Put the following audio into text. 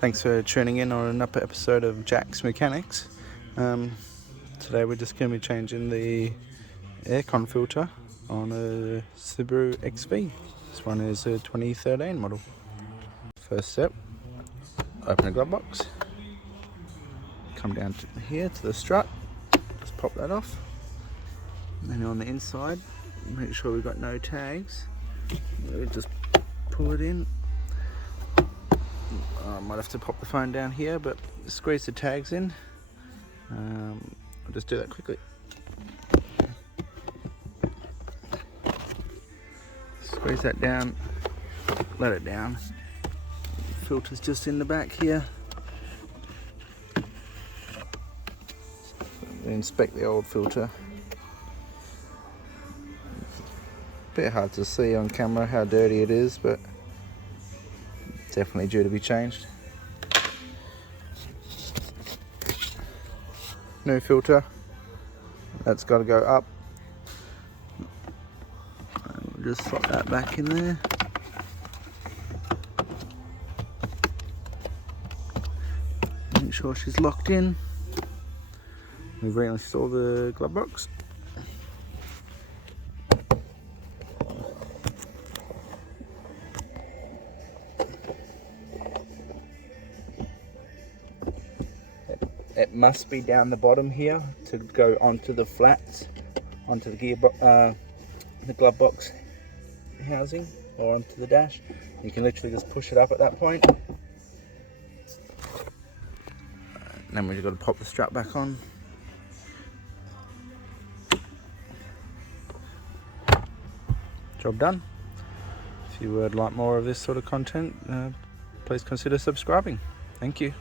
Thanks for tuning in on another episode of Jack's Mechanics. Today we're just going to be changing the aircon filter on a Subaru Xv. This one is a 2013 model. First step, open the glove box, come down to here to the strut, just pop that off. And then on the inside, make sure we've got no tags. We'll just pull it in. I might have to pop the phone down here, but squeeze the tags in. I'll just do that quickly. Squeeze that down, let it down. Filter's just in the back here. Inspect the old filter. Bit hard to see on camera how dirty it is, but definitely due to be changed. New filter, that's got to go up. And we'll just slot that back in there. Make sure she's locked in. We've reinstalled the glove box. It must be down the bottom here to go onto the flats, onto the the glove box housing, or onto the dash. You can literally just push it up at that point. And then we've got to pop the strap back on. Job done. If you would like more of this sort of content, please consider subscribing. Thank you.